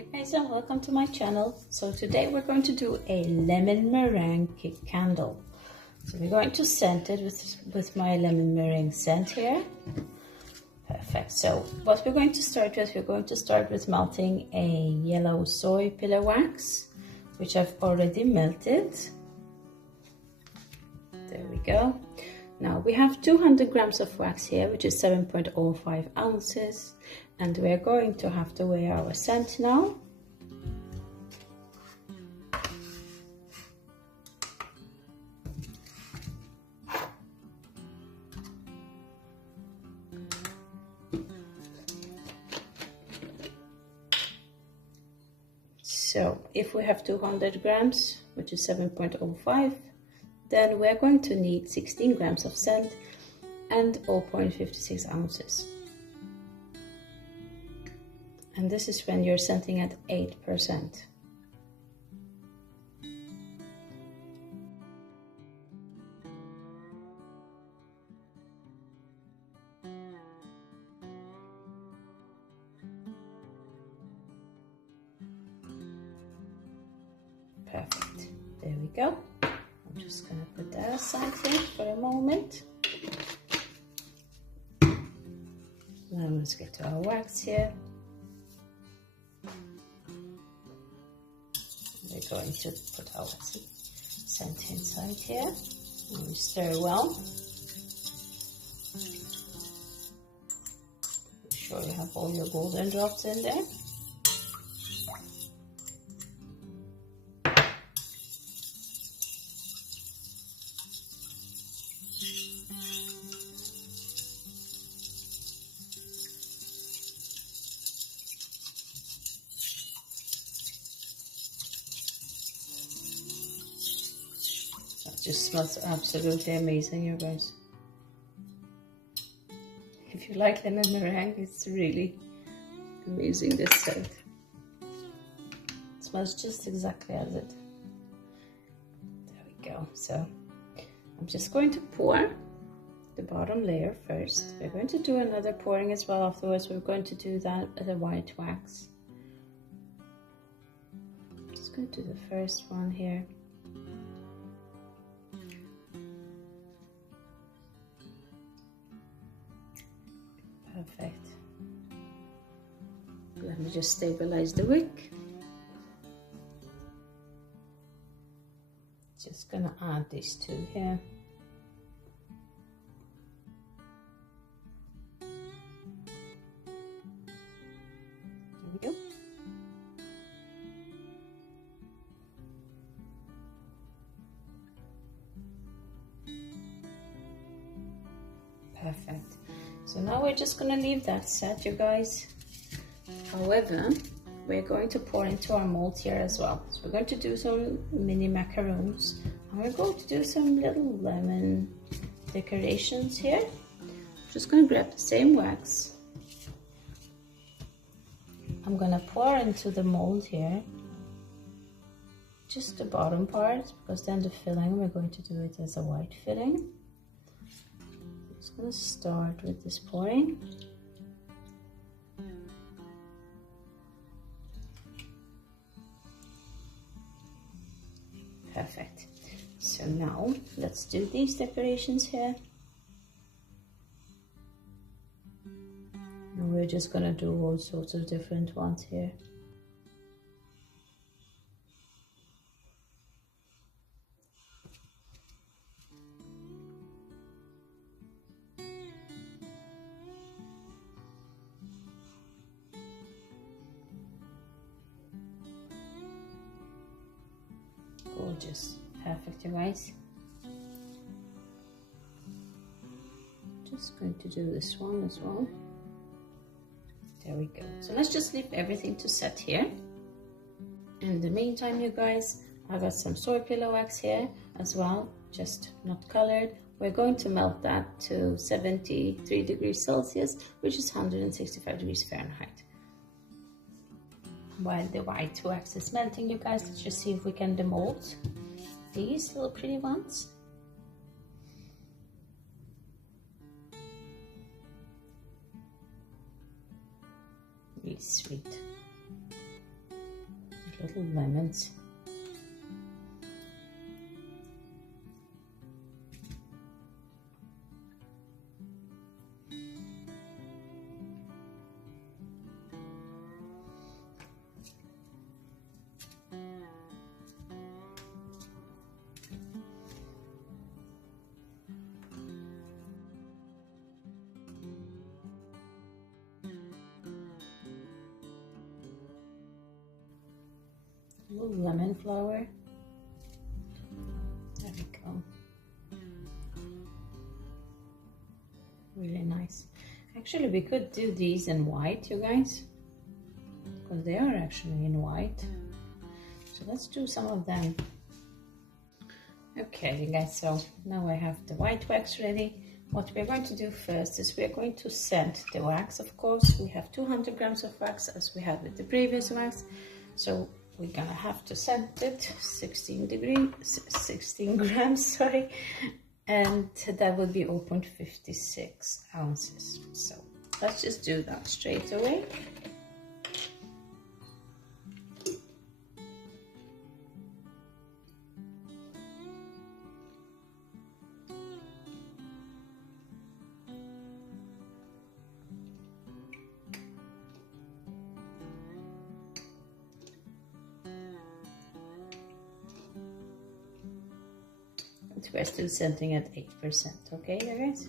you guys and welcome to my channel. So today we're going to do a lemon meringue cake candle. So we're going to scent it with my lemon meringue scent here. Perfect. So what we're going to start with, melting a yellow soy pillar wax, which I've already melted. There we go. Now we have 200 grams of wax here, which is 7.05 ounces. And we're going to have to weigh our scent now. So if we have 200 grams, which is 7.05, then we're going to need 16 grams of scent and 0.56 ounces. And this is when you're scenting at 8%. Perfect. There we go. I'm just gonna put that aside here for a moment. Now let's get to our wax here. We're going to put our scent inside here and we stir well. Make sure you have all your golden drops in there. Just smells absolutely amazing, you guys. If you like lemon meringue, it's really amazing, this scent. It smells just exactly as it. There we go. So I'm just going to pour the bottom layer first. We're going to do another pouring as well afterwards. We're going to do that as a white wax. I'm just going to do the first one here. Perfect. Let me just stabilize the wick. Just gonna add these two here. There we go. Perfect. So now we're just gonna leave that set, you guys. However, we're going to pour into our mold here as well. So we're going to do some mini macaroons and we're going to do some little lemon decorations here. Just gonna grab the same wax. I'm gonna pour into the mold here, just the bottom part, because then the filling, we're going to do it as a white filling. I'm going to start with this pouring. Perfect. So now let's do these decorations here. And we're just going to do all sorts of different ones here. Gorgeous. Perfect, you guys. Just going to do this one as well. There we go. So let's just leave everything to set here. In the meantime, you guys, I got some soy pillow wax here as well, just not colored. We're going to melt that to 73 degrees Celsius, which is 165 degrees Fahrenheit. While the white wax is melting, you guys, let's just see if we can demold these little pretty ones. Really sweet. little lemons. A little lemon flower. There we go. Really nice. Actually, we could do these in white, you guys, because they are actually in white. So let's do some of them. Okay, you guys, so now I have the white wax ready. What we're going to do first is we're going to set the wax. Of course, we have 200 grams of wax as we had with the previous wax. So we're gonna have to set it 16 grams, sorry, and that would be 0.56 ounces. So let's just do that straight away. We're still setting at 8%, okay, guys?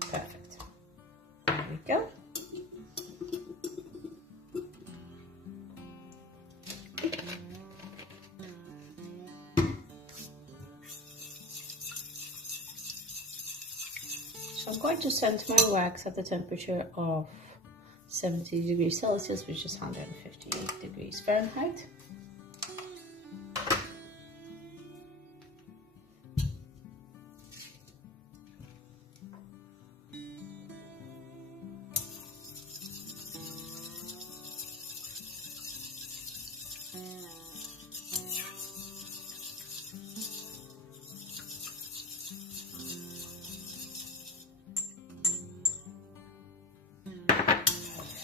Perfect. There we go. So I'm going to set my wax at the temperature of 70 degrees Celsius, which is 158 degrees Fahrenheit.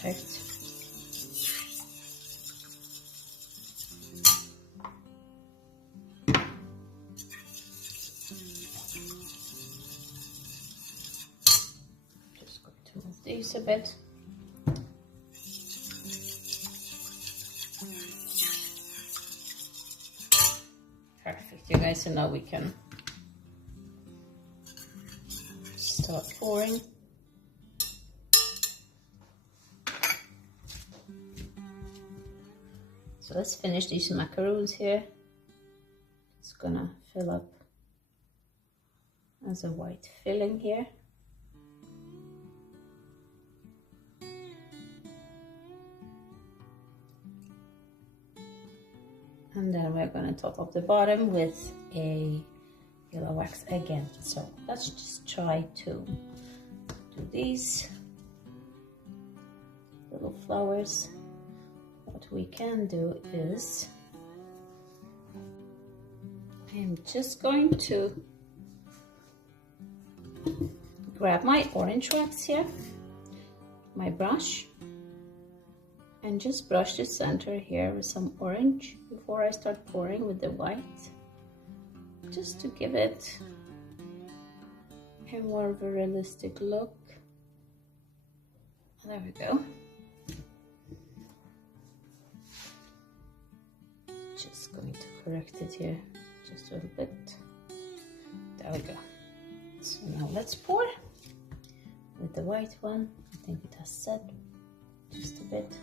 Perfect. Just going to move these a bit. Perfect, you guys, so now we can start pouring. So let's finish these macaroons here. It's gonna fill up as a white filling here. And then we're gonna top up the bottom with a yellow wax again. So let's just try to do these little flowers. What we can do is I'm just going to grab my orange wax here, my brush, and just brush the center here with some orange before I start pouring with the white, just to give it a more of a realistic look. There we go. Just going to correct it here just a little bit. There we go. So now let's pour with the white one. I think it has set just a bit.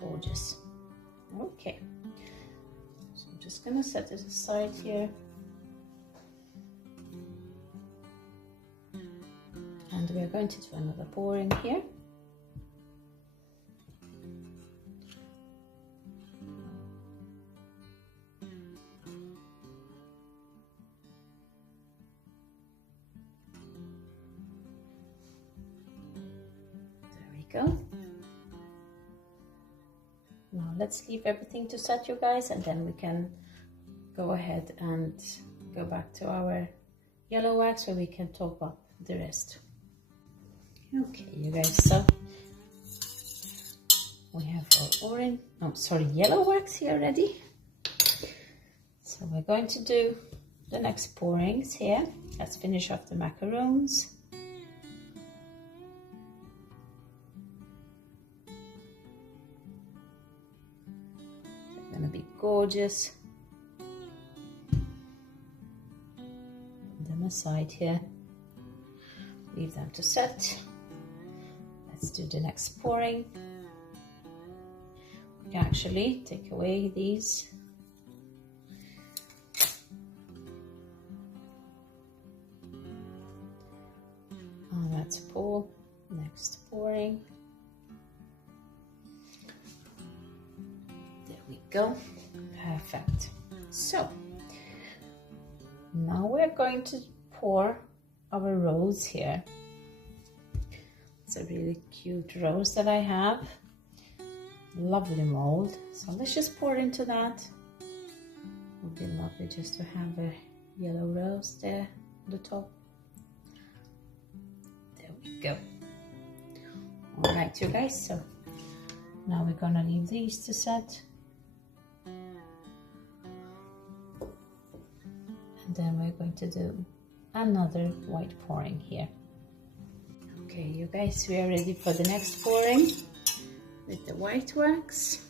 Gorgeous. Okay, so I'm just gonna set it aside here. And we're going to do another pouring here. There we go. Now let's leave everything to set, you guys, and then we can go ahead and go back to our yellow wax so we can top up the rest. Okay, you guys, so we have our yellow wax here ready. So we're going to do the next pourings here. Let's finish off the macaroons. They're gonna be gorgeous. Put them aside here. Leave them to set. Let's do the next pouring. We can actually take away these. Let's pour. Next pouring. There we go. Perfect. So now we're going to pour our rose here. It's a really cute rose that I have. Lovely mold. So let's just pour into that. It would be lovely just to have a yellow rose there on the top. There we go. All right, you guys. So now we're gonna leave these to set. And then we're going to do another white pouring here. Okay, you guys, we are ready for the next pouring with the white wax.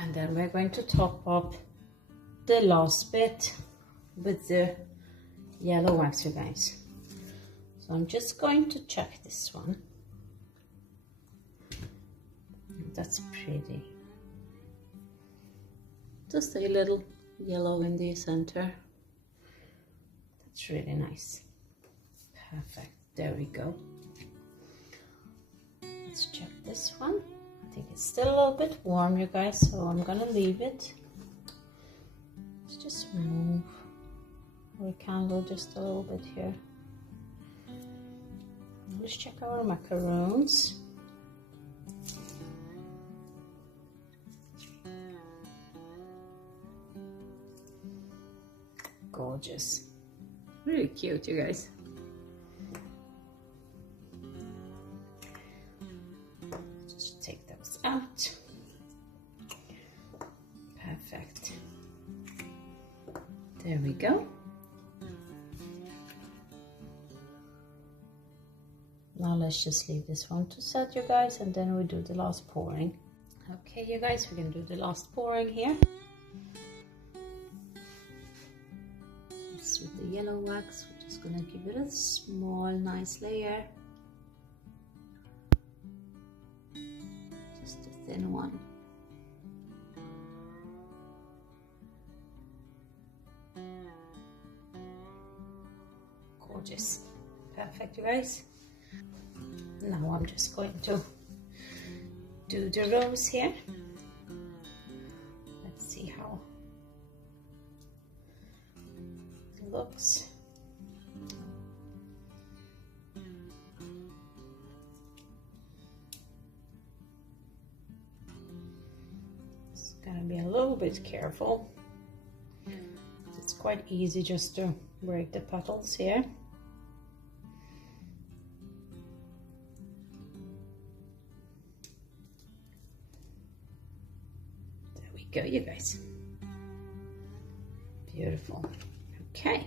And then we're going to top up the last bit with the yellow wax, you guys. So I'm just going to check this one. That's pretty. Just a little yellow in the center. That's really nice. Perfect. There we go. Let's check this one. I think it's still a little bit warm, you guys, so I'm gonna leave it. Let's just move our candle just a little bit here. Let's check our macaroons. Gorgeous. Really cute, you guys. Just take those out. Perfect. There we go. Now let's just leave this one to set, you guys, and then we do the last pouring. Okay, you guys, we can do the last pouring here. This with the yellow wax, we're just gonna give it a small, nice layer. Just a thin one. Gorgeous. Perfect, you guys. Now I'm just going to do the rose here. Let's see how it looks. It's gonna be a little bit careful. It's quite easy just to break the petals here. Go, you guys. Beautiful. Okay,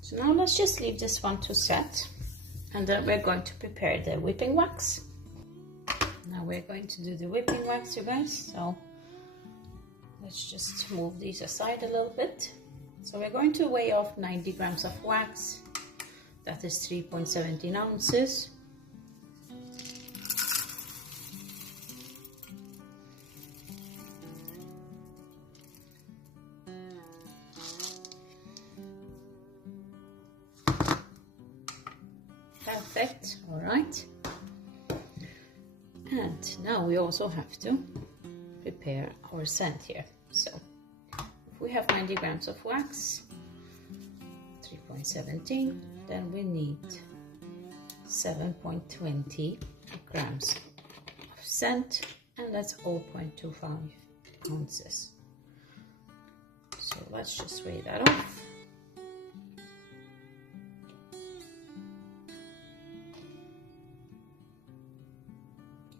so now let's just leave this one to set, and then we're going to prepare the whipping wax. Now we're going to do the whipping wax, you guys. So let's just move these aside a little bit. So we're going to weigh off 90 grams of wax. That is 3.17 ounces. Perfect. All right. And now we also have to prepare our scent here. So if we have 90 grams of wax, 3.17, then we need 7.20 grams of scent, and that's 0.25 ounces. So let's just weigh that off.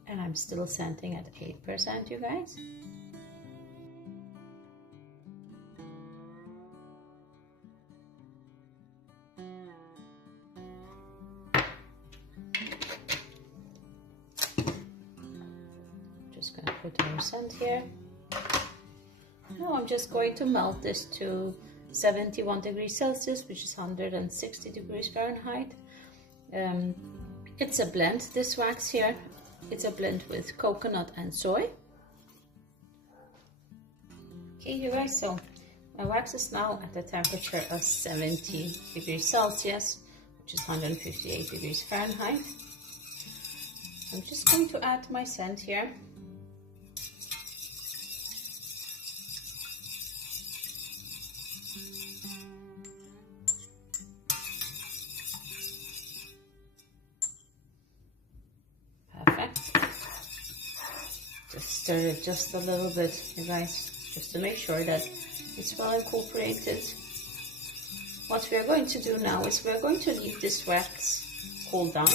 And I'm still scenting at 8%, you guys. Just gonna put our scent here. Now I'm just going to melt this to 71 degrees Celsius, which is 160 degrees Fahrenheit. It's a blend, this wax here. It's a blend with coconut and soy. Okay, you guys, so my wax is now at the temperature of 70 degrees Celsius, which is 158 degrees Fahrenheit. I'm just going to add my scent here. Just stir it just a little bit, you guys, just to make sure that it's well incorporated. What we are going to do now is we're going to leave this wax cool down.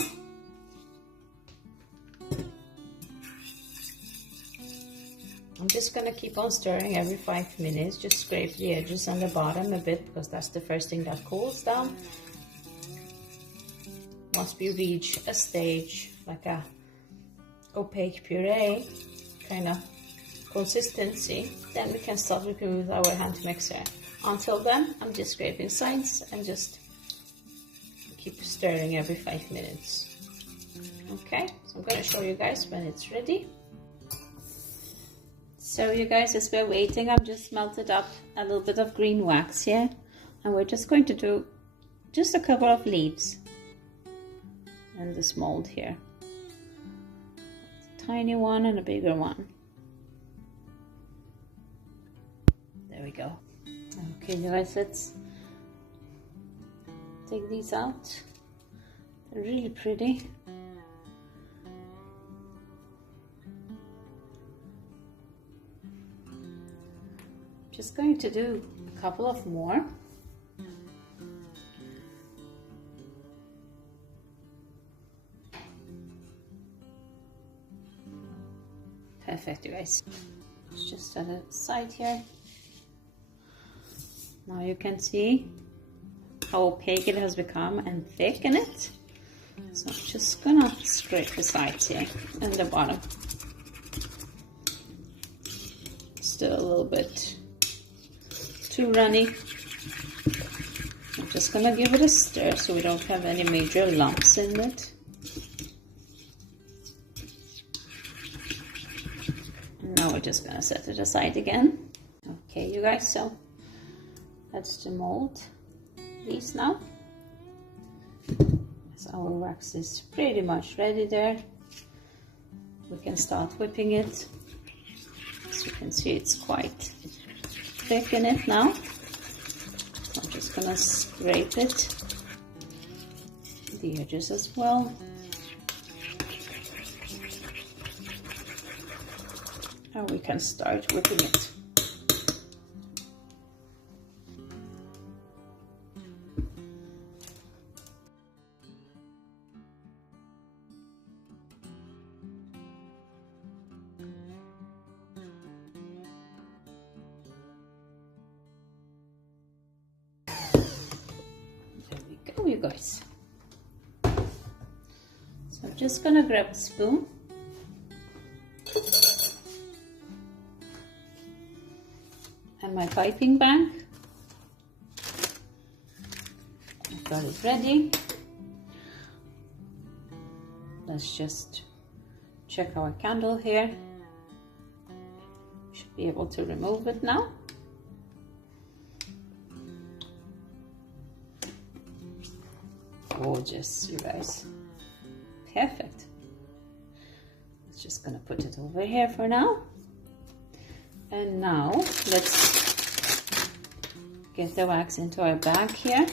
I'm just going to keep on stirring every 5 minutes, just scrape the edges and the bottom a bit, because that's the first thing that cools down. Once we reach a stage like a opaque puree kind of consistency, then we can start working with our hand mixer. Until then, I'm just scraping sides and just keep stirring every 5 minutes. Okay, so I'm going to show you guys when it's ready. So you guys, as we're waiting, I've just melted up a little bit of green wax here, and we're just going to do just a couple of leaves in this mold here. Tiny one and a bigger one. There we go. Okay, you guys, let's take these out. They're really pretty. Just going to do a couple of more. Perfect, you guys. It's just at the side here. Now you can see how opaque it has become and thick in it. So I'm just gonna scrape the sides here and the bottom. Still a little bit too runny. I'm just gonna give it a stir so we don't have any major lumps in it. Now we're just gonna set it aside again. Okay, you guys, so that's the mold piece now. So our wax is pretty much ready there. We can start whipping it. As you can see, it's quite thick in it now. So I'm just gonna scrape it, the edges as well. And we can start whipping it. There we go, you guys. So I'm just gonna grab a spoon. And my piping bag. I've got it ready. Let's just check our candle here. Should be able to remove it now. Gorgeous, you guys. Perfect. I'm just gonna put it over here for now. And now let's get the wax into our bag here.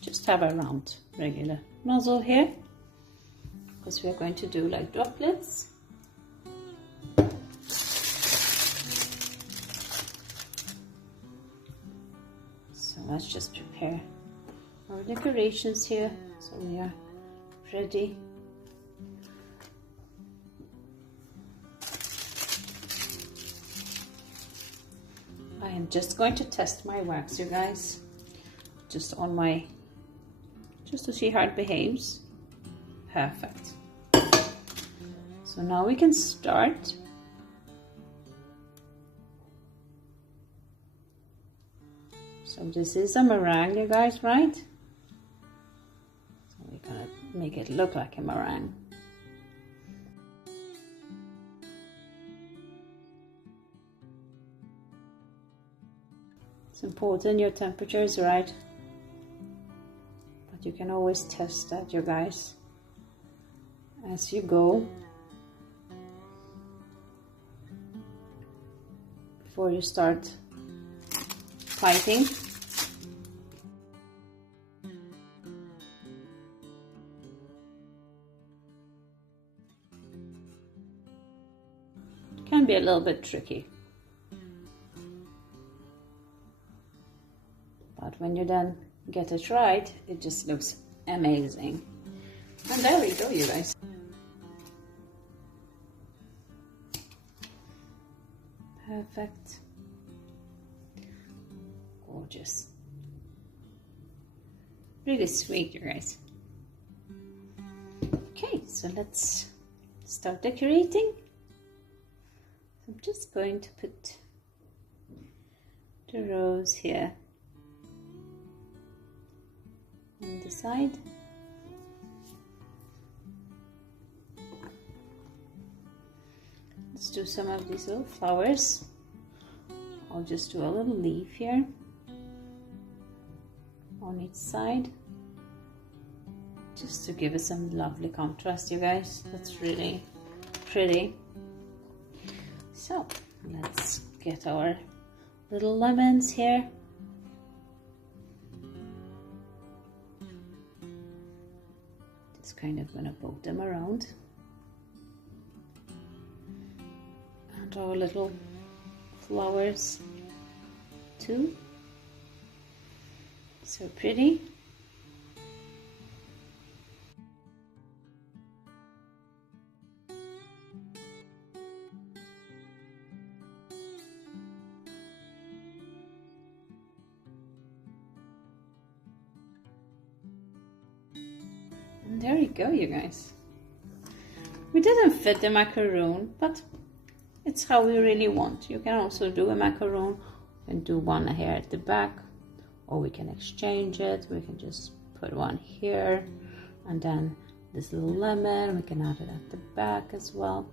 Just have a round regular nozzle here, because we're going to do like droplets. So let's just prepare our decorations here so we are ready. I am just going to test my wax, you guys, just to see how it behaves. Perfect. So now we can start. So this is a meringue, you guys, right? So we're gonna make it look like a meringue. It's important your temperature is right. You can always test that, you guys, as you go, before you start piping. It can be a little bit tricky, but when you're done get it right, it just looks amazing. And there we go, you guys. Perfect. Gorgeous. Really sweet, you guys. Okay, so let's start decorating. I'm just going to put the rose here on the side. Let's do some of these little flowers. I'll just do a little leaf here on each side, just to give it some lovely contrast, you guys. That's really pretty. So let's get our little lemons here. Kind of gonna poke them around, and our little flowers too, so pretty. And there you go, you guys. We didn't fit the macaroon, but it's how we really want. You can also do a macaroon and do one here at the back, or we can exchange it. We can just put one here, and then this little lemon, we can add it at the back as well.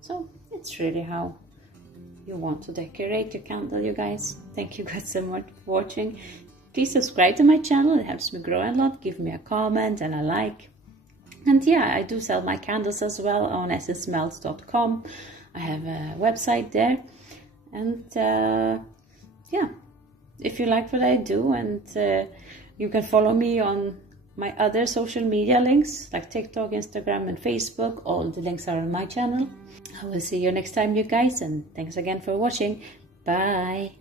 So it's really how you want to decorate your candle, you guys. Thank you guys so much for watching. Please subscribe to my channel, it helps me grow a lot. Give me a comment and a like. And yeah, I do sell my candles as well on ssmelts.com. I have a website there. And yeah, if you like what I do, and you can follow me on my other social media links like TikTok, Instagram and Facebook. All the links are on my channel. I will see you next time, you guys, and thanks again for watching. Bye.